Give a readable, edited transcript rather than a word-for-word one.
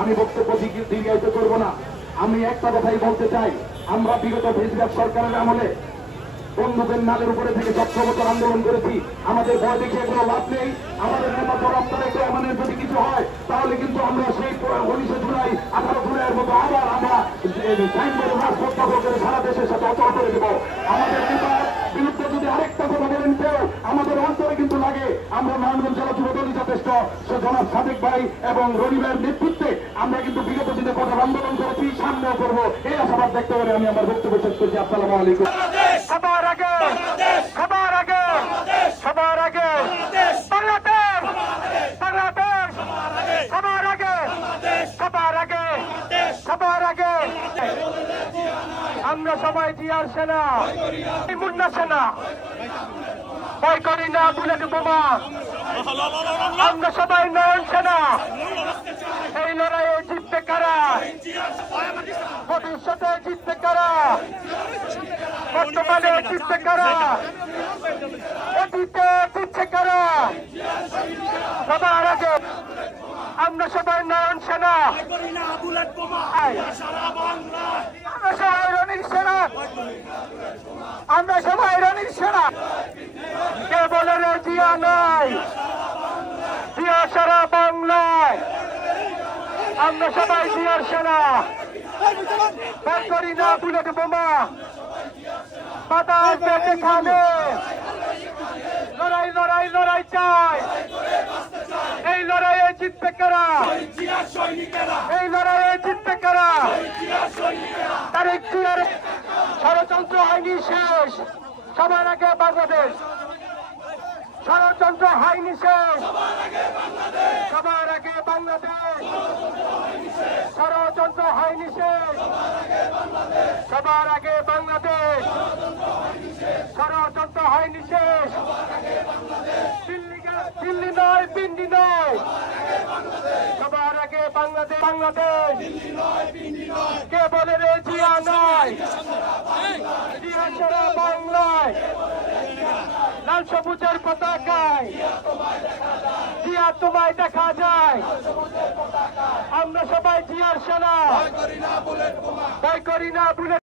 আমি বক্তব্য দীর্ঘায়িত করব না। আমি একটা কথাই বলতে চাই, আমরা বিগত ফেসিবাদ সরকারের আমলে বন্দুকের নালের উপরে থেকে 17 বছর আন্দোলন করেছি। আমাদের ভয় দেখিয়ে কোনো লাভ নেই। আমাদের নেতা তরফদারে আমাদের যদি কিছু হয় তাহলে কিন্তু আমরা সেই 19 জুলাই 18 জুলাইয়ের মতো আবার আমরা সাইনবোর্ড রাজপথ দখল করে সারা দেশের সাথে অচল করে দেব। আমাদের নেতার বিরুদ্ধে যদি আরেকটা কথা বলেন কেউ, আমাদের অন্তরে কিন্তু লাগে আমরা নারায়ণগঞ্জ জেলা যুবদলই যথেষ্ট। সে জনাব সাদেক ভাই এবং রনি ভাইয়ের নেতৃত্বে আমরা কিন্তু বিগত দিনে কঠোর আন্দোলন করেছি, সামনেও করবো। এই আশাবাদ দেখতে পারে আমি আমার বক্তব্য শেষ করছি। আসসালামু আলাইকুম। সবার আগে সবার আগে সবার আগে বাংলাদেশ বাংলাদেশ সবার আগে সবার আগে সবার আগে আমরা সবাই জিয়ার সেনা, মুন্না সেনা, ভয় করি না বুলেট বোমা। আমরা সবাই নয়ন সেনা। এই লড়াইয়ে জিতবে কারা? ভবিষ্যতে জিতবে কারা? বর্তমানে জিতবে কারা? অতীতে জিতছে কারা? সবার আগে আমরা সবাই নয়ন সেনা, আমরা সবাই রনির সেনা, আমরা সবাই রনির সেনা। কে বলে রে জিয়া নাই? জিয়া সারা বাংলায়। আমরা সবাই জিয়ার সেনা। ভয় করি না বুলেট বোমা। বাতাস বেঁচে খাবে। লড়াই লড়াই লড়াই চাই। এই লড়াইয়ে জিতবে কারা? এই লড়াইয়ে জিতবে কারা? তারেক জিয়ার ষড়যন্ত্র হয়নি শেষ। সবার আগে বাংলাদেশ। ষড়যন্ত্র হয়নি শেষ। সবার আগে বাংলাদেশ। ষড়যন্ত্র হয়নি শেষ। সবার আগে বাংলাদেশ। ষড়যন্ত্র হয়নি শেষ। দিল্লি নয়, পিন্ডি নয়। সবার আগে বাংলাদেশ বাংলাদেশ। কে বলে রে জিয়া নয়? জিয়া সারা বাংলায়। লাল সবুজের পতাকায় জিয়া তোমায় দেখা যায়। আমরা সবাই জিয়ার সেনা। ভয় করি না বুলেট